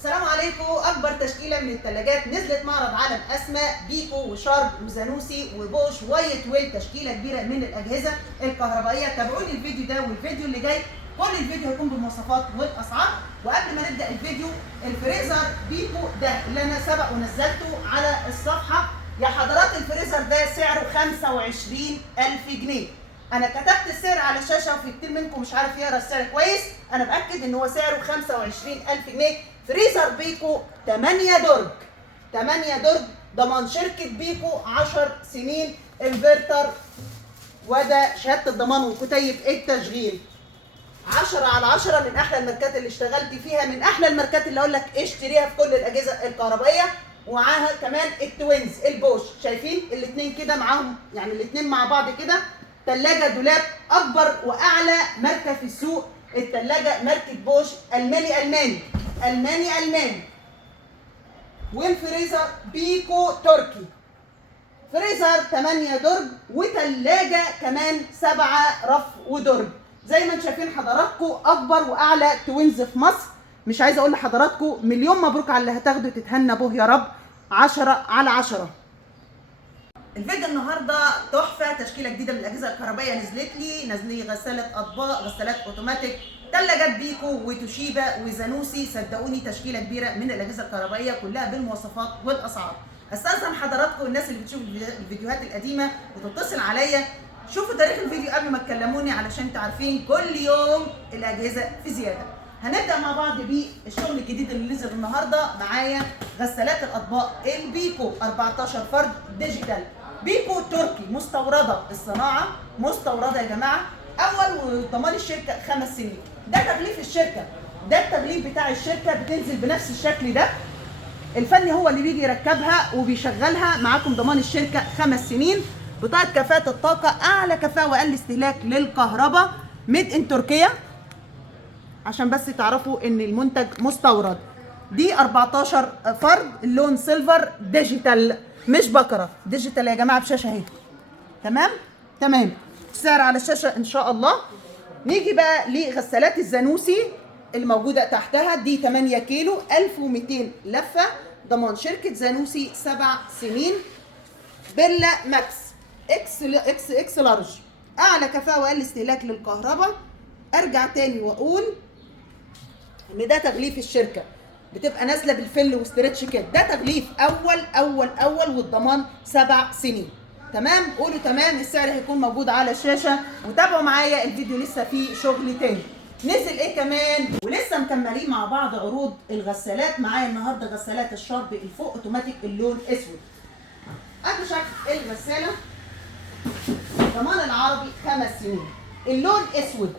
السلام عليكم. اكبر تشكيله من الثلاجات نزلت معرض عالم اسماء بيكو وشارب وزانوسي وبوش وايت ويل، تشكيله كبيره من الاجهزه الكهربائيه. تابعوني الفيديو ده والفيديو اللي جاي، كل الفيديو هيكون بالمواصفات والاسعار. وقبل ما نبدا الفيديو، الفريزر بيكو ده اللي انا سبق ونزلته على الصفحه يا حضرات، الفريزر ده سعره 25,000 جنيه. انا كتبت السعر على الشاشه وفي كتير منكم مش عارف يقرا السعر كويس. انا باكد ان هو سعره 25,000 جنيه. فريزر بيكو 8 درج، 8 درج، ضمان شركه بيكو، 10 سنين، انفرتر، وده شهاده الضمان وكتيب التشغيل. 10/10 من احلى الماركات اللي اشتغلت فيها، من احلى الماركات اللي اقول لك اشتريها في كل الاجهزه الكهربائيه. ومعاها كمان التوينز البوش، شايفين الاثنين كده معاهم، يعني الاثنين مع بعض كده. ثلاجه دولاب اكبر واعلى ماركه في السوق، الثلاجه ماركه بوش، الماني. والفريزر بيكو تركي، فريزر 8 درج وثلاجه كمان 7 رف ودرج. زي ما انتم شايفين حضراتكم، اكبر واعلى توينز في مصر. مش عايزه اقول لحضراتكم مليون مبروك على اللي هتاخده، تتهنى به يا رب. 10/10. الفيديو النهارده تحفه، تشكيله جديده من الاجهزه الكهربائيه نزلت لي غساله اطباق، غسالات اوتوماتيك، ثلاجات بيكو وتوشيبا وزانوسي. صدقوني تشكيله كبيره من الاجهزه الكهربائيه كلها بالمواصفات والاسعار. استاذن حضراتكم الناس اللي بتشوف الفيديوهات القديمه وتتصل عليا، شوفوا تاريخ الفيديو قبل ما تكلموني علشان تعرفين كل يوم الاجهزه في زياده. هنبدا مع بعض بالشغل الجديد اللي نزل النهارده. معايا غسالات الاطباق البيكو 14 فرد ديجيتال، بيكو تركي، مستورده الصناعه، مستورده يا جماعه. اول وضمان الشركه 5 سنين. ده تغليف الشركه، ده التغليف بتاع الشركه، بتنزل بنفس الشكل ده. الفني هو اللي بيجي يركبها وبيشغلها. معاكم ضمان الشركه 5 سنين. بطاقه كفاءه الطاقه، اعلى كفاءه واقل استهلاك للكهرباء، ميد ان تركيا، عشان بس تعرفوا ان المنتج مستورد. دي 14 فرد، اللون سيلفر ديجيتال، مش بكره، ديجيتال يا جماعه بشاشه اهي. تمام. السعر على الشاشه ان شاء الله. نيجي بقى لغسالات الزانوسي الموجوده تحتها. دي 8 كيلو، 1200 لفه، ضمان شركه زانوسي 7 سنين، بيلا ماكس اكس لارج، اعلى كفاءه واقل استهلاك للكهرباء. ارجع تاني واقول ان ده تغليف الشركه، بتبقى نازله بالفل وستريتش كده. ده تغليف اول والضمان 7 سنين. تمام، قولوا تمام. السعر هيكون موجود على الشاشه، وتابعوا معايا الفيديو لسه فيه شغل تاني. نزل ايه كمان؟ ولسه مكملين مع بعض عروض الغسالات. معايا النهارده غسالات الشارب الفوق اوتوماتيك، اللون اسود. ادي شكل الغساله، ضمان العربي 5 سنين، اللون اسود،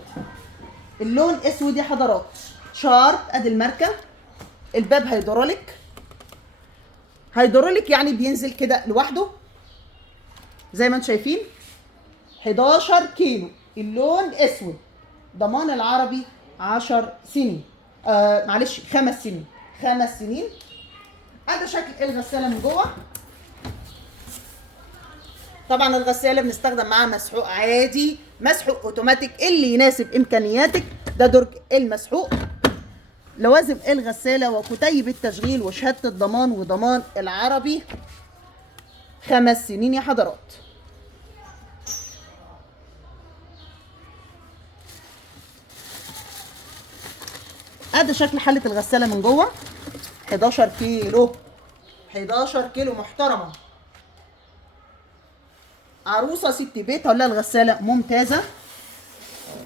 اللون اسود يا حضرات. شارب، ادي الماركه. الباب هيدروليك يعني بينزل كده لوحده زي ما انتم شايفين. 11 كيلو، اللون اسود، ضمان العربي 10 سنين، معلش 5 سنين، 5 سنين. ادي شكل الغساله من جوه. طبعا الغساله بنستخدم معاها مسحوق عادي، مسحوق اوتوماتيك اللي يناسب امكانياتك. ده درج المسحوق، لوازم الغساله وكتيب التشغيل وشهاده الضمان وضمان العربي 5 سنين يا حضرات. ادي شكل حله الغساله من جوه. 11 كيلو، 11 كيلو محترمه. عروسه ست بيت هقول لها الغساله ممتازه.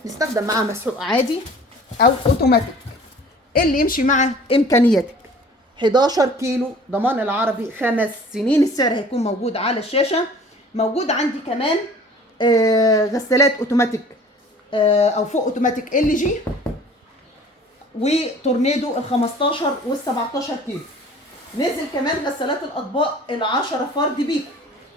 نستخدم معاها مسحوق عادي او اوتوماتيك اللي يمشي مع امكانياتك. 11 كيلو، ضمان العربي 5 سنين. السعر هيكون موجود على الشاشه. موجود عندي كمان غسالات اوتوماتيك او فوق اوتوماتيك ال جي وتورنيدو ال 15 وال 17 كيلو. نزل كمان غسالات الاطباق ال10 فرد بيكو،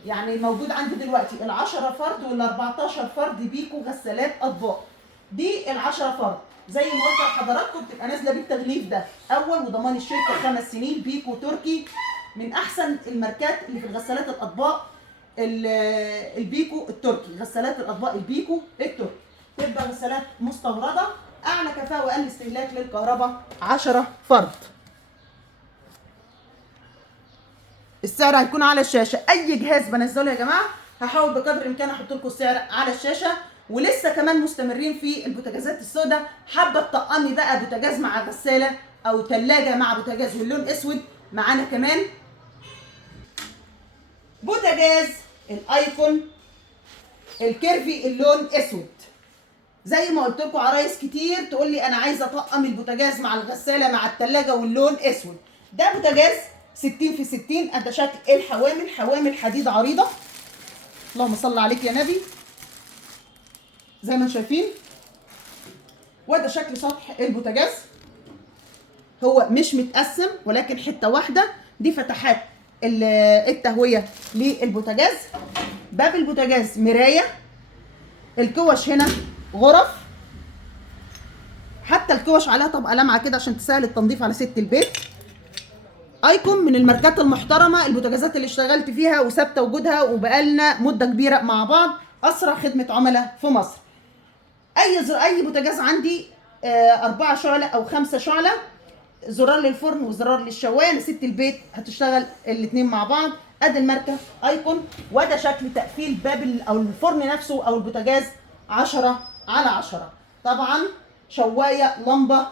يعني موجود عندي دلوقتي ال10 فرد وال14 فرد بيكو غسالات اطباق. دي ال10 فرد زي ما قلت لحضراتكم بتبقى نازله بالتغليف ده اول وضمان الشركه 5 سنين، بيكو تركي، من احسن الماركات اللي في الغسالات الاطباق. البيكو التركي، غسالات الاطباق البيكو التركي تبقى غسالات مستورده، اعلى كفاءه واقل استهلاك للكهرباء، 10 فرد. السعر هيكون على الشاشه. اي جهاز بنزله يا جماعه هحاول بقدر الامكان احط لكم السعر على الشاشه. ولسه كمان مستمرين في البوتاجازات السوداء. حابه تطقمي بقى بوتاجاز مع غساله او ثلاجه مع بوتاجاز واللون اسود، معانا كمان بوتاجاز الايكون الكيرفي اللون اسود. زي ما قلت لكم عرايس كتير تقول لي انا عايزه اطقم البوتاجاز مع الغساله مع الثلاجه واللون اسود. ده بوتاجاز 60 في 60. ده شكل الحوامل، حوامل حديد عريضه، اللهم صل عليك يا نبي، زي ما انتم شايفين. وده شكل سطح البوتاجاز، هو مش متقسم ولكن حته واحده. دي فتحات التهويه للبوتاجاز. باب البوتاجاز مرايه، الكوش هنا غرف، حتى الكوش عليها طبقه لمعه كده عشان تسهل التنظيف على ست البيت. ايكون من الماركات المحترمه، البوتاجازات اللي اشتغلت فيها وثابته وجودها وبقالنا مده كبيره مع بعض. اسرع خدمه عملاء في مصر. اي بوتاجاز عندي 4 شعله او 5 شعله، زرار للفرن وزرار للشوايه، لست البيت هتشتغل الاثنين مع بعض. ادي الماركه ايكون. وده شكل تقفيل باب او الفرن نفسه او البوتاجاز 10/10. طبعا شوايه، لمبه،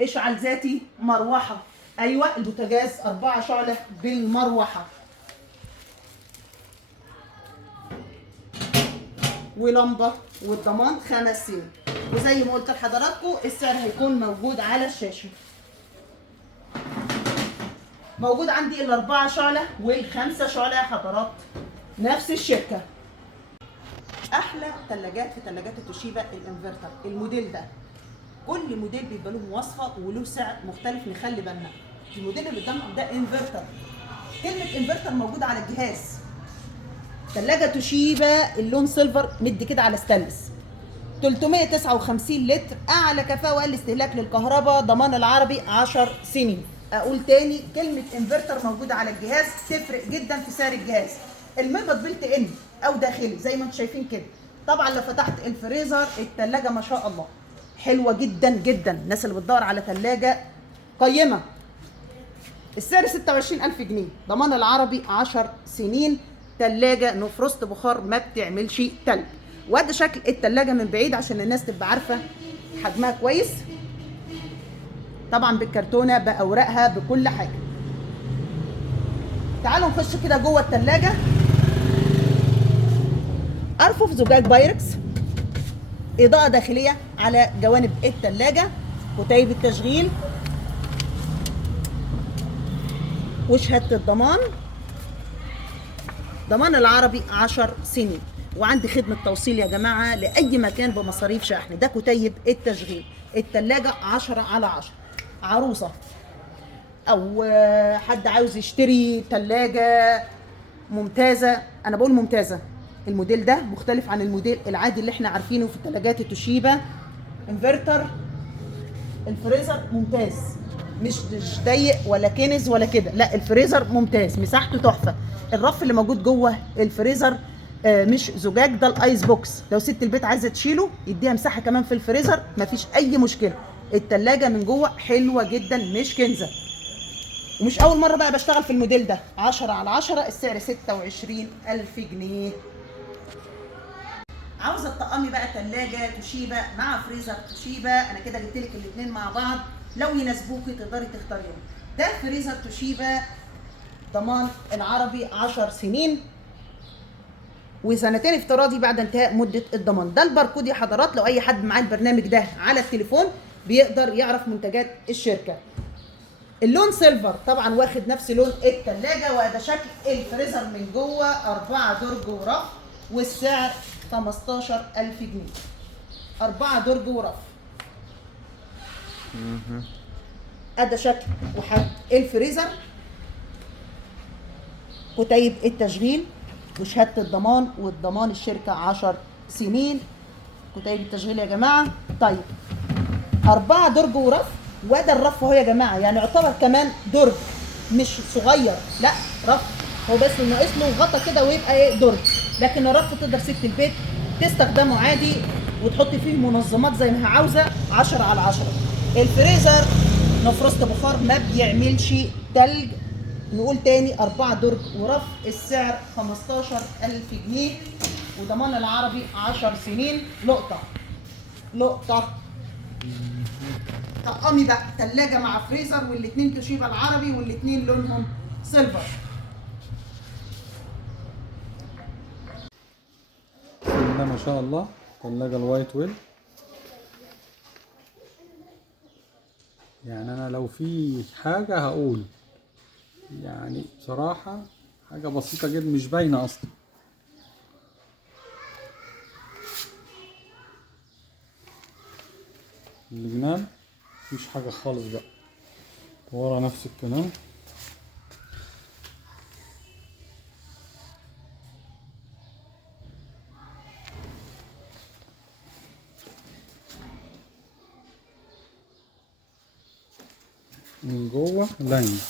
اشعال ذاتي، مروحه. ايوه البوتاجاز 4 شعله بالمروحه، ولمبه، والضمان 5 سنين. وزي ما قلت لحضراتكم السعر هيكون موجود على الشاشه. موجود عندي ال4 شعله وال5 شعله يا حضرات، نفس الشركه. احلى ثلاجات في ثلاجات التوشيبا الانفرتر. الموديل ده كل موديل بيبقى له مواصفه وله سعر مختلف، نخلي بالنا. الموديل اللي قدامكم ده انفرتر، كلمه انفرتر موجوده على الجهاز. ثلاجه توشيبا اللون سيلفر مدي كده على ستانلس، 359 لتر، اعلى كفاءه واقل استهلاك للكهرباء، ضمان العربي 10 سنين. اقول تاني، كلمه انفرتر موجوده على الجهاز تفرق جدا في سعر الجهاز. المبيض بلت ان او داخلي زي ما انتم شايفين كده. طبعا لو فتحت الفريزر الثلاجه ما شاء الله حلوه جدا جدا. الناس اللي بتدور على ثلاجه قيمه، السعر 26000 جنيه، ضمان العربي 10 سنين، ثلاجه نو فروست بخار ما بتعملش تلج. وده شكل الثلاجه من بعيد عشان الناس تبقى عارفه حجمها كويس. طبعا بالكرتونه باوراقها بكل حاجه. تعالوا نخش كده جوه الثلاجه. ارفف زجاج بايركس، اضاءه داخليه على جوانب الثلاجه، كتيب التشغيل، وشهاده الضمان، ضمان العربي 10 سنين. وعندي خدمه توصيل يا جماعه لاي مكان بمصاريف شحن. ده كتيب التشغيل. الثلاجه 10/10. عروسه او حد عاوز يشتري ثلاجه ممتازه، انا بقول ممتازه، الموديل ده مختلف عن الموديل العادي اللي احنا عارفينه في الثلاجات التوشيبا. انفرتر، الفريزر ممتاز، مش ضيق ولا كنز ولا كده، لا الفريزر ممتاز، مساحته تحفه. الرف اللي موجود جوه الفريزر مش زجاج، ده الايس بوكس، لو ست البيت عايزه تشيله يديها مساحه كمان في الفريزر مفيش اي مشكله. التلاجة من جوه حلوه جدا مش كنزه. ومش اول مره بقى بشتغل في الموديل ده. 10/10. السعر 26000 جنيه. عاوزه تطقمي بقى ثلاجه توشيبا مع فريزر توشيبا، انا كده جبت لك الاثنين مع بعض، لو يناسبوكي تقدري تختاريهم. ده فريزر توشيبا ضمان العربي 10 سنين وسنتين افتراضي بعد انتهاء مده الضمان. ده الباركود يا حضرات، لو اي حد معاه البرنامج ده على التليفون بيقدر يعرف منتجات الشركه. اللون سيلفر طبعا واخد نفس لون الثلاجه. وده شكل الفريزر من جوه، 4 درج ورف، والسعر 15000 جنيه. 4 درج ورف. ادي شكل وحد الفريزر، كتيب التشغيل وشهاده الضمان، والضمان الشركه 10 سنين. كتيب التشغيل يا جماعه. طيب 4 درج ورف. وده الرف اهو يا جماعه، يعني يعتبر كمان درج مش صغير، لا رف هو بس ناقص له غطا كده ويبقى ايه درج. لكن الرف تقدر ست البيت تستخدمه عادي وتحطي فيه منظمات زي ما هي عاوزه. 10/10. الفريزر نفرست بخار ما بيعملش تلج نقول تاني 4 درج ورف، السعر 15000 جنيه، وضمان العربي 10 سنين. لقطة. طقمي بقى تلاجة مع فريزر، والاتنين توشيبا العربي، والاتنين لونهم سيلفر. بسم الله ما شاء الله. ثلاجة الوايت ويل، يعني انا لو في حاجة هقول يعني بصراحة حاجة بسيطة جدا مش باينة اصلا. الجناب مفيش حاجة خالص بقى، ورا نفس الكلام. من جوه لانج.